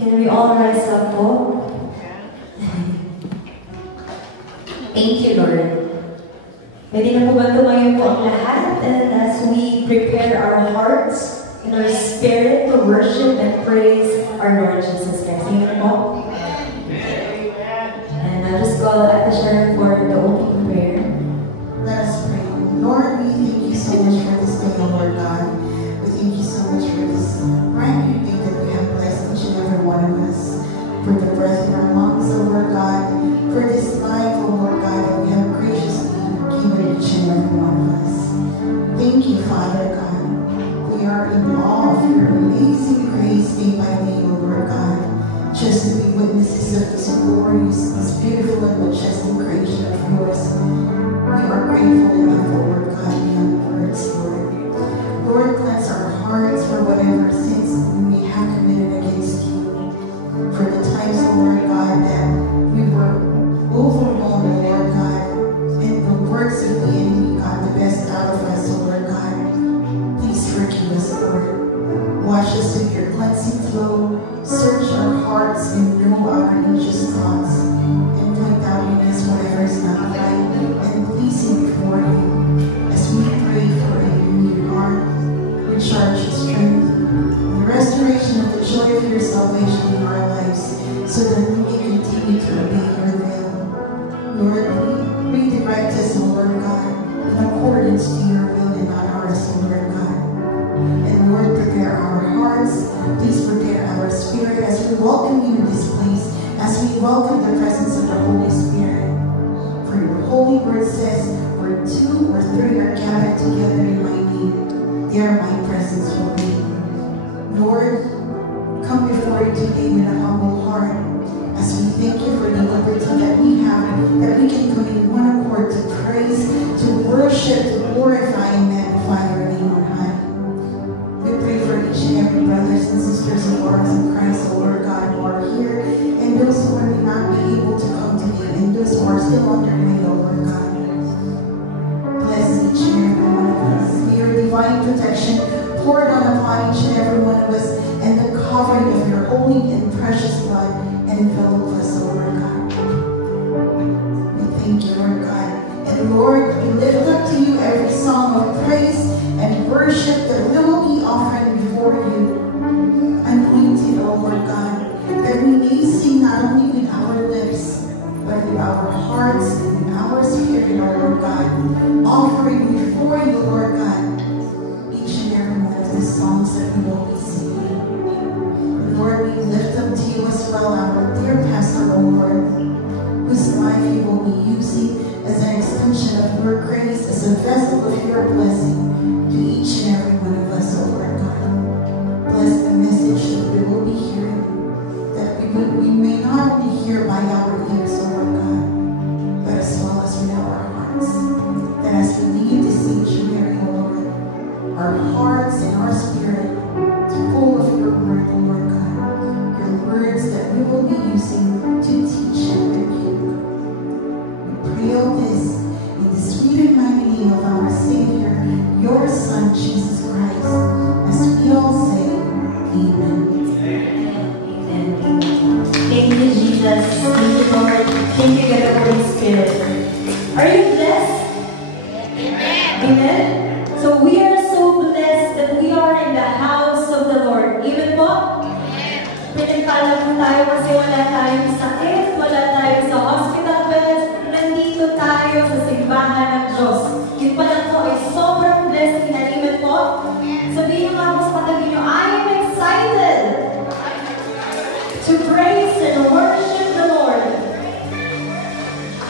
Can we all rise up po? Thank you, Lord. Pwede na po ba tumayo po ang lahat? And as we prepare our hearts and our spirit to worship and praise our Lord Jesus Christ. Amen po? And I'll just call Ate Sharon for the opening prayer. Let us pray. Lord, we thank you so much for this day, Lord God. We thank you so much for this brand new day that we have blessed each and every one of us. For the breath in our lungs, oh Lord God. For this life, oh Lord God, that we have graciously given each and every one of us. Thank you, Father God. We are in awe of your amazing grace day by day, oh Lord God. Just to be witnesses of this glorious, this beautiful and majestic creation of yours. We are grateful enough, oh Lord God, beyond words, Lord. Lord, cleanse our hearts for whatever sins we may have committed against you. For the times, oh Lord God, that we were overwhelmed, oh Lord God, and the works of the enemy got the best out of us, oh Lord God. Please forgive us, Lord. Wash us with your cleansing flow. Search our hearts and know our anxious thoughts. And point out in us whatever is not right and pleasing before you. As we pray for a renewed heart, recharge your strength, and the restoration of the joy of your salvation in our lives, so that we may continue to obey your will. Lord, redirect us, O Lord God, in accordance to your will and not ours, O Lord God. And Lord, prepare our hearts. Please prepare our spirit as we welcome you in this place, as we welcome the presence of the Holy Spirit. For your holy word says, where two or three are gathered together in my name, there my presence will be. Lord, come before you today with a humble heart, as we thank you for the liberty that we have, that we can come in one accord to praise, to worship, to glorify and magnify your name on high. We pray for each and every brothers and sisters of ours in Christ, O Lord God, who are here, and those who may not be able to come today, and those who are still on their way, O Lord God. Bless each and every one of us. May your divine protection poured on upon each and every one of us, and the covering of your holy and precious blood envelop us, O Lord God. We thank you, Lord God. And Lord, we lift up to you every song of praise and worship that we will be offering before you. Anointed, O Lord God, that we may sing not only with our lips, but with our hearts and in our spirit, O Lord God, offering before you, Lord God, each and every one of the songs that we will be singing. Lord, we lift up to you as well our dear pastor, O Lord, whose life you will be using as an extension of your grace, as a vessel of your blessing to each and every one of us, O Lord God. Bless the message that we will be hearing, that we may not only hear by our ears, O Lord God, but as well as with our hearts. That as we leave this sanctuary, O Lord, our hearts and our spirit is full of your word, O Lord God, your words that we will be using to teach and rebuke. We pray all this in the sweet and mighty name of our Savior, your Son, Jesus Christ, as we all say, Amen. Amen. Thank you, Jesus. Thank you, Lord. Thank you, God, Holy Spirit. Are you blessed? Amen. Amen. So we are so blessed that we are in the house of the Lord. Amen po? Pinagpala po tayo kasi wala tayong sakit, wala tayo sa hospital beds, nandito tayo sa simbahan ng Diyos. Yun pa lang po ay sobrang blessing na. Amen po? Sabihin nga po sa katabi nyo, I am excited to praise and worship the Lord.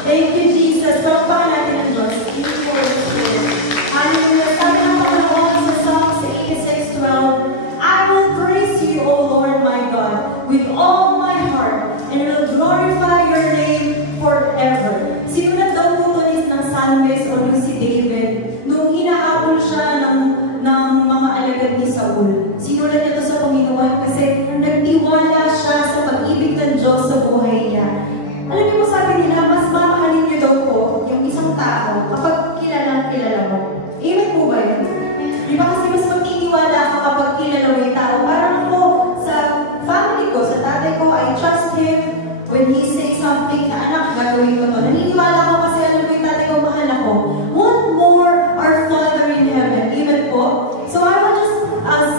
Thank you, Jesus. Pagpahan natin ang Diyos. Thank you, Holy Spirit. Hallelujah. Sabi ng Panginoon sa Psalms 86:12, I will praise you, O Lord my God, with all my heart, and will glorify your name forever. Sinulat daw po ito ng Psalmist o si David nung hinahabol siya ng mga alagad ni Saul. Sinulat niya ito sa Panginoon kasi nagtiwala siya sa pag-ibig trust Him when He says something na, anak, gagawin ko to. Naniniwala ko kasi alam ko yung tatay ko, mahal ako. What more our Father in heaven? Amen po? So I will just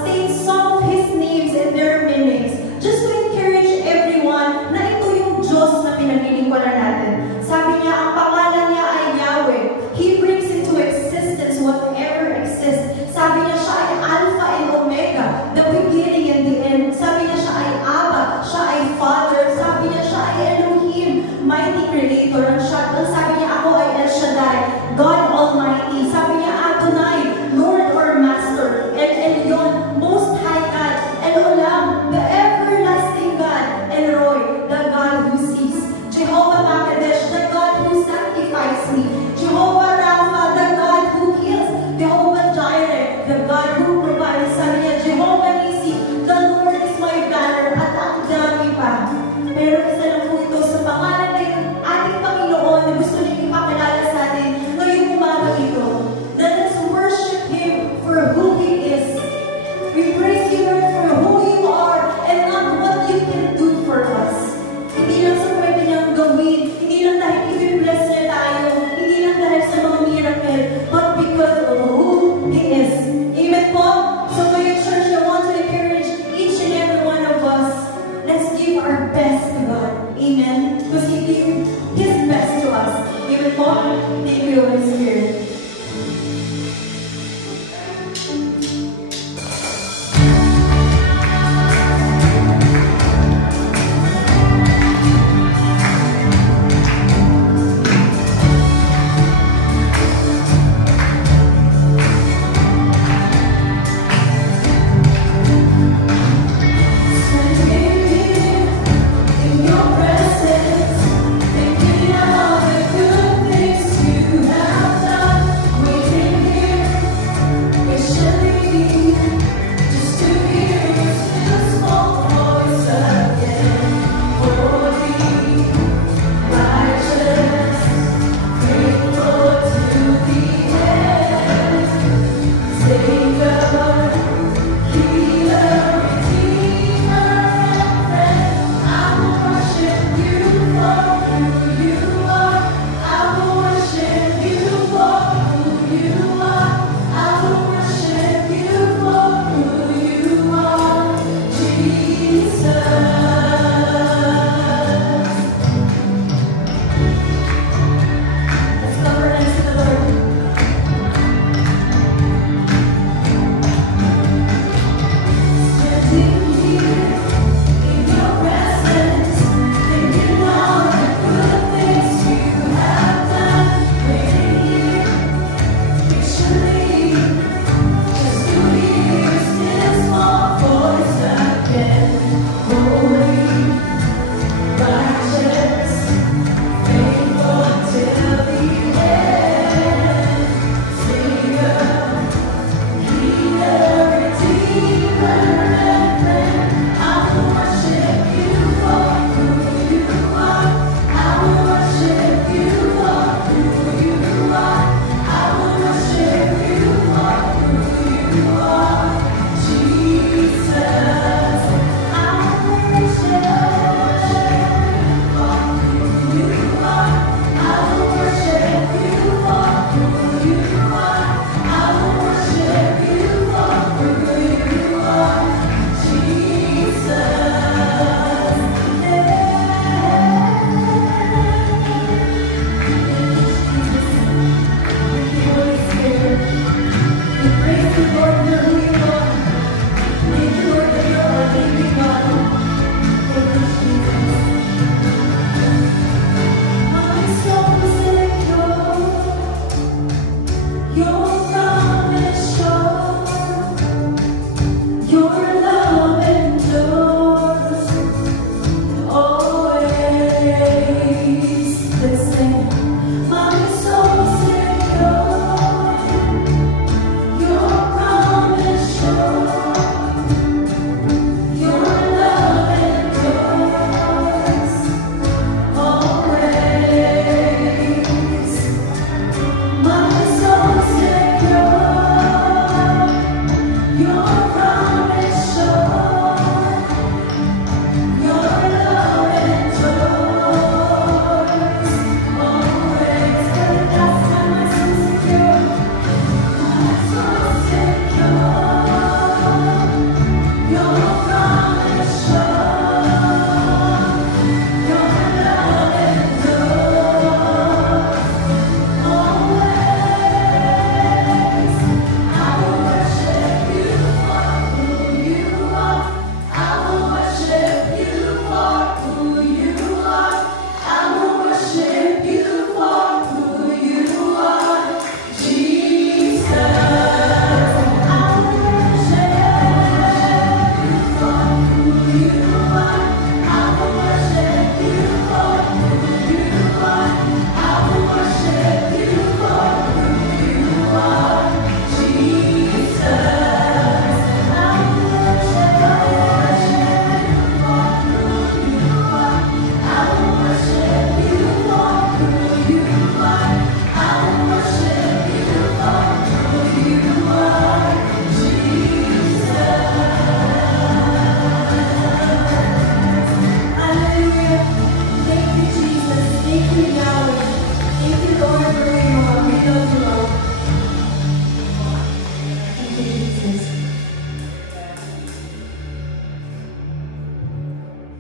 state some of His names and their meanings just to encourage everyone na ito yung Diyos na pinanilingkuran natin. Sabi niya, ang pangalan niya ay Yahweh. He brings into existence whatever exists. Sabi niya, siya ay Alpha and Omega, the beginning and the end. Sabi niya, siya ay Abba, siya ay Father. Sabi niya, siya ay Elohim, mighty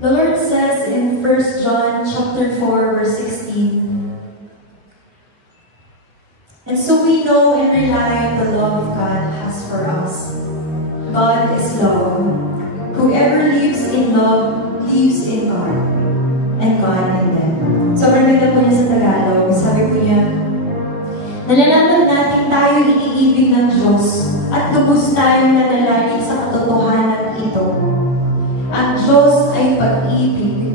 The Lord says in 1 John chapter 4, verse 16, "And so we know and rely on the love God has for us. God is love. Whoever lives in love lives in God, and God in them." Sobrang ganda po niya sa Tagalog. Sabi po niya, nalalaman natin tayo iniibig ng Diyos at lubos tayong nanalangin sa katotohanan ito. Ang Diyos ay pag-ibig.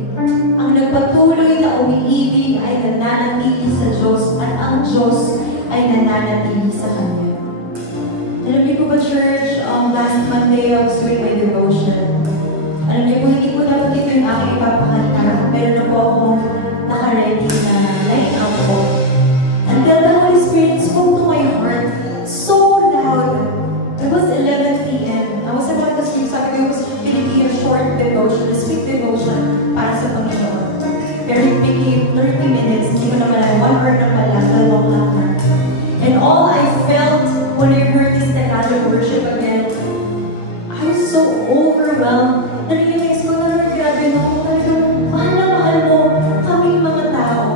Ang nagpatuloy na umiibig ay nananatili sa Diyos at ang Diyos ay nananatili sa Kanya. Alam niyo po ba, church, last Monday I was doing my devotion. Alam niyo po, hindi po dapat ito yung aking ipapakanta. Pero na po akong naka-ready na line up po. Until the Holy Spirit spoke to my heart so loud. It was 11 p.m. I was about to speak, sabi ko, pinigil a short devotion, a sweet devotion para sa Panginoon. Pero it became 30 minutes, hindi ko naman 1 hour na pala, 2 lang na. And all I felt when I heard this Tagalog worship again, I was so overwhelmed. Narinig ko na grabe no, mahal na mahal mo kaming mga tao,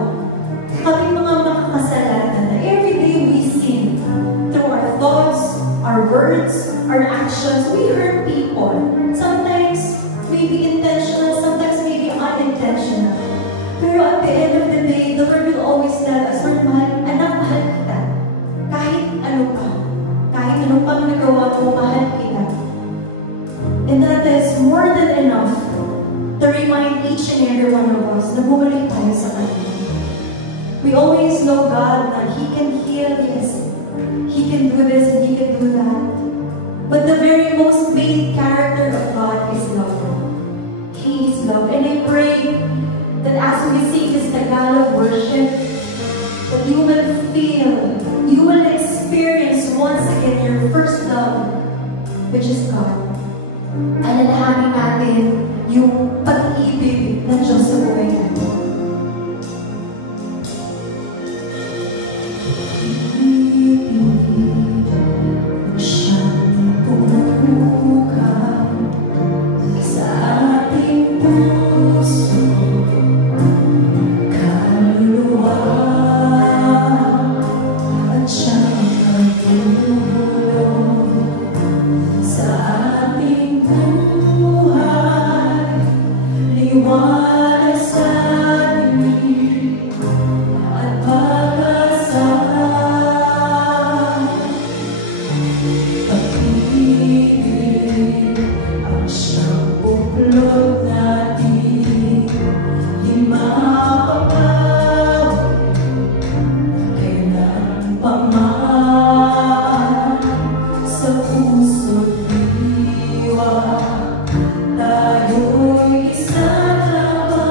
kaming mga makakasalanan na every day we sin through our thoughts, our words, our actions. We hurt people. Sometimes maybe intentional, sometimes maybe unintentional. Pero at the end of the day, the Lord will always tell us, Lord, anak, mahal kita. Kahit ano pa. Kahit ano pang nagawa mo, mahal kita. And that is more than enough to remind each and every one of us na bumalik tayo sa Kanya. We always know God that He can heal, yes. He can do this and He can do that. But the very most main character of God is love. He is love. And I pray that as we sing this Tagalog worship, that you will feel, you will experience once again your first love, which is God. Alalahanin natin yung pag-ibig ng Diyos sa buhay natin. Tayo'y isa na ba?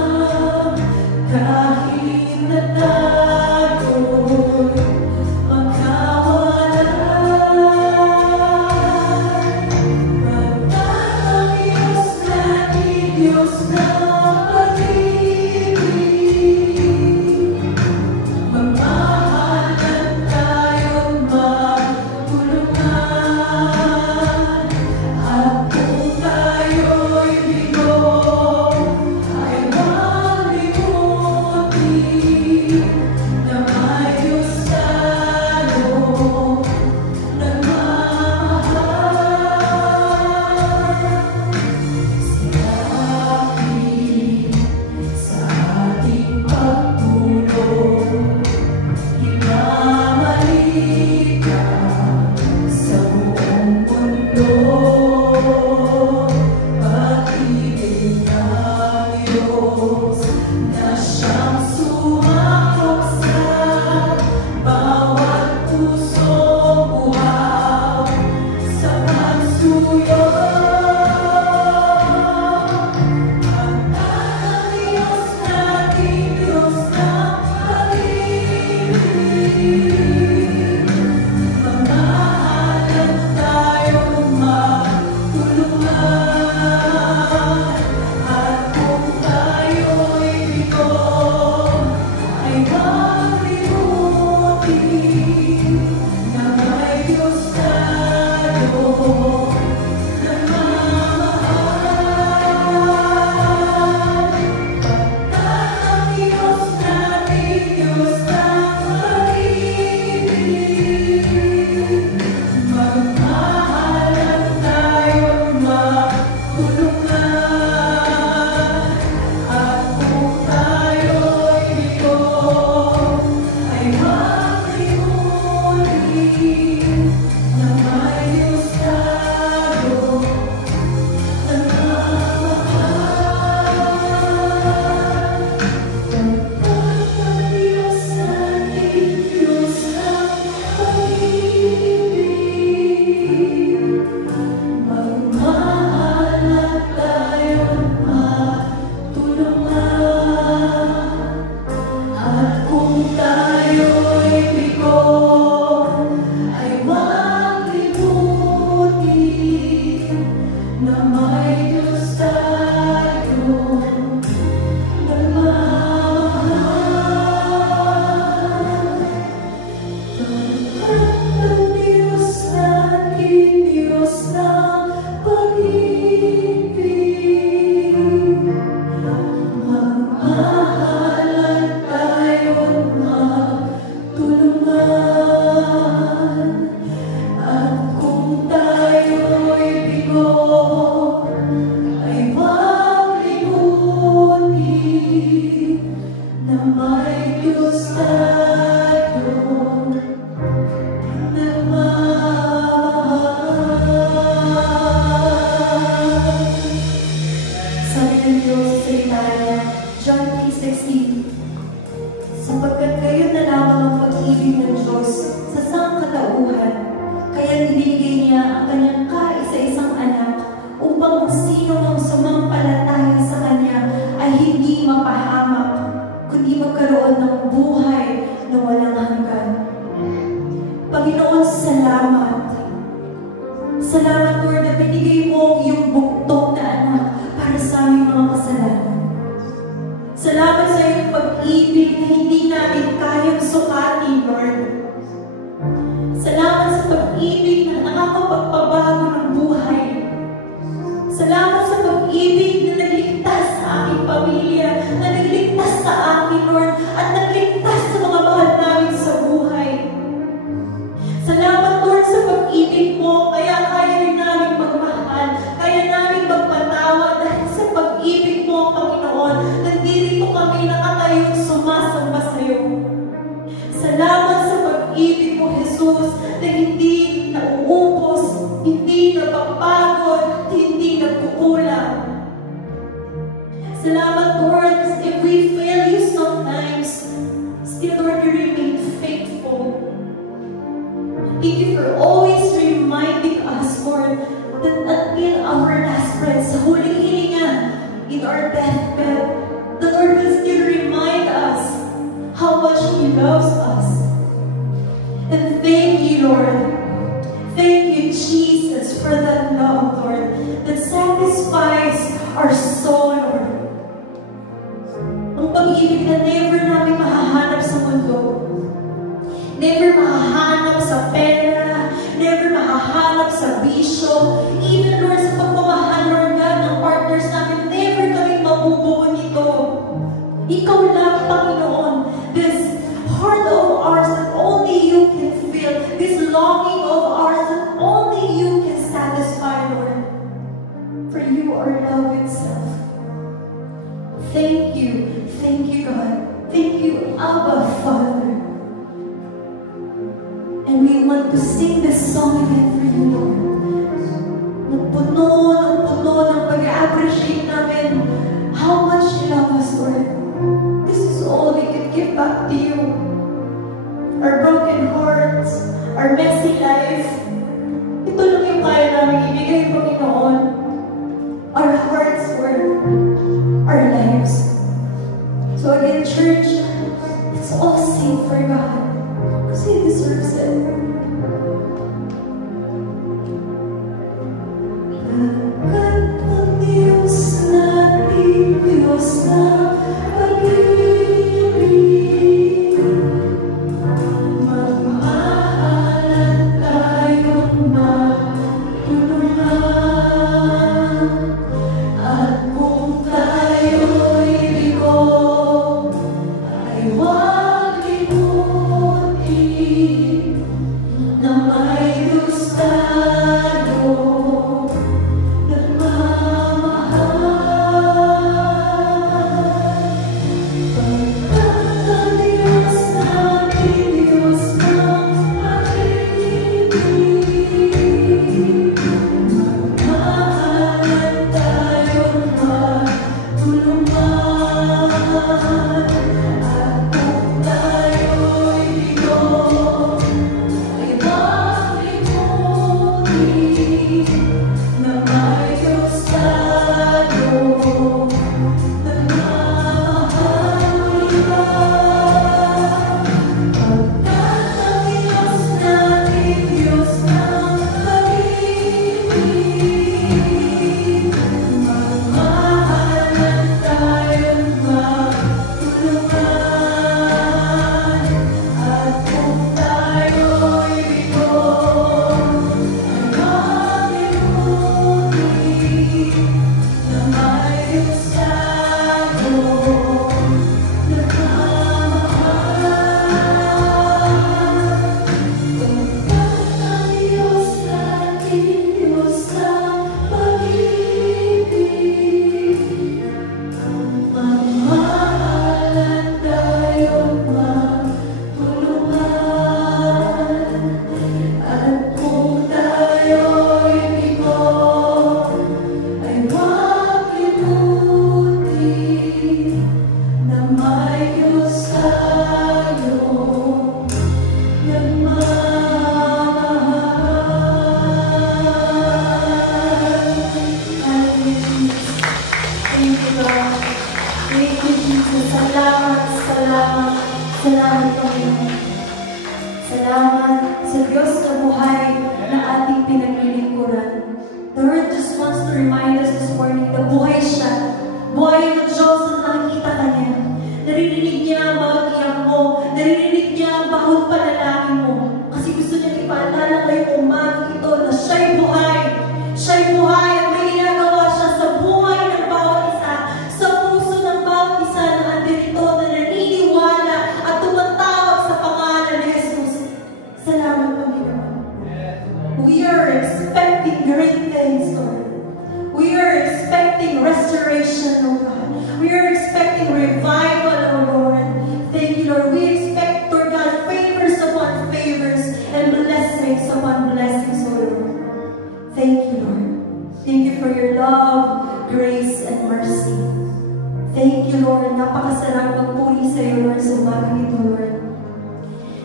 Diyos sa salita niya. John 3:16. Sapagkat kayo na lamang ang pag-ibig ng Diyos sa sangkatauhan, kaya binigay niya ang kanyang kaisa-isang anak upang ang sino mang sumampalataya sa kanya ay hindi mapahamak, kundi magkaroon ng buhay na walang hanggan. Panginoon, salamat. Salamat, Lord, na binigay mo yung bugtong na anak para sa aming mga kasalanan. Salamat sa iyong pag-ibig na hindi namin kayang sukatin, Lord. Salamat sa pag-ibig na nakakapagpabago ng buhay. Salamat sa pag-ibig na nagligtas sa aking pamilya, na nagligtas sa akin, Lord, at nagligtas sa mga mahal namin sa buhay. Salamat, Lord, sa pag-ibig mo, kaya rin namin magmahal, kaya namin magpatawad dahil sa pag-ibig mo, Panginoon, nandito kami nakatayong sumasamba sa iyo. Salamat sa pag-ibig mo, Jesus, na hindi nauubos, hindi napapagod, hindi nagkukulang. Salamat, Lord, because if we fail you sometimes, still, Lord, you remain faithful. Thank you for always reminding us, Lord, that until our last breath, sa huling hininga, in our deathbed, the Lord will still remind us how much He loves us. And thank you, Lord. Thank you, Jesus, for that love, Lord, that satisfies our soul, Lord. Ang pag-ibig na never namin mahahanap sa mundo. Never mahahanap sa pera, never mahahanap sa bisyo. Even, Lord, sa pagmamahal, Lord God, ng partners namin, never kami mabubuo nito. Ikaw lang, Panginoon, this heart of ours that only you can feel, this longing of ours that only you can satisfy, Lord. For you are love itself. Thank you, God. Thank you, Abba, Father. And we want to sing this song again for you, Lord. Nagpuno ng pag-appreciate namin how much you love us, Lord. This is all we can give back to you. Our broken hearts, our messy life. Ito lang yung kaya namin ibigay, Panginoon. Our hearts, Lord. Our lives. So again, church, let's all sing for God. Because He deserves it. Lahat ng Diyos natin, Diyos na pag-ibig. Magmahalan tayong magtulungan. At kung tayo'y bigo, ay huwag limutin na may Diyos tayo nagmamahal. Pagkat ang Diyos natin, Diyos ng pag-ibig, magmahalan tayong magtulungan. At kung tayo'y bigo, ay huwag limutin na may Diyos tayo nagmamahal. Pagkat ang Diyos natin, Diyos ng pag-ibig, magmahalan tayong magtulungan. At kung tayo'y bigo, ay huwag limutin na may Diyos tayo Salamat, salamat, salamat Panginoon. Salamat sa Diyos na buhay na ating pinaglilingkuran. The Lord just wants to remind us this morning na buhay siya. Buhay ng Diyos na nakikita ka niya. Naririnig niya ang mga iyak mo. Naririnig niya ang bahod panalangin mo. Kasi gusto niya ipaalala ngayong umaga ito na siya'y buhay. Siya'y buhay at may ginagawa siya sa buhay ng bawat isa, sa puso ng bawat isa na andito na naniniwala at tumatawag sa pangalan ni Jesus. Salamat, Panginoon. We are expecting great things, Lord. We are expecting restoration, oh God. We are expecting revival, oh Lord. Thank you, Lord. We expect, Lord God, favors upon favors and blessings upon blessings, oh Lord. Thank you, Lord. Thank you for your love, grace, and mercy. Thank you, Lord. Napakasarap magpuri sa iyo, Lord, sa umaga ito, Lord.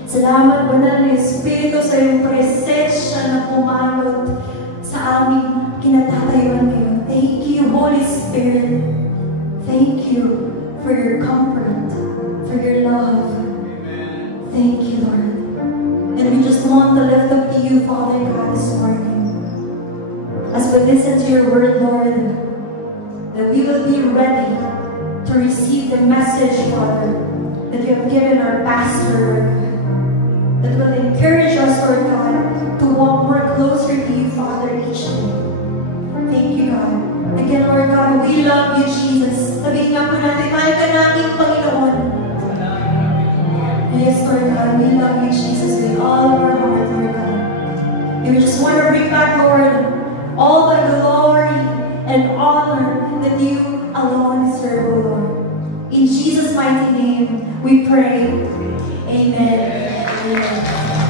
Salamat, Banal na Espiritu, sa iyong presensya na pumalot sa aming kinatatayuan ngayon. Thank you, Holy Spirit. Thank you for your comfort, for your love. Thank you, Lord. And we just want to lift up to you, Father God, this morning. As we listen to your word, Lord, that we will be ready to receive the message, Father, that you have given our pastor, Lord, that will encourage us, Lord God, to walk more closer to you, Father, each day. Thank you, God. Again, Lord God, we love you, Jesus. Sabihin nga po natin, mahal ka namin, Panginoon. Yes, Lord God, we love you, Jesus, with all of our heart, Lord God. We just want to bring back, Lord, all the glory and honor that you alone deserve, O Lord. In Jesus' mighty name, we pray. Amen. Amen.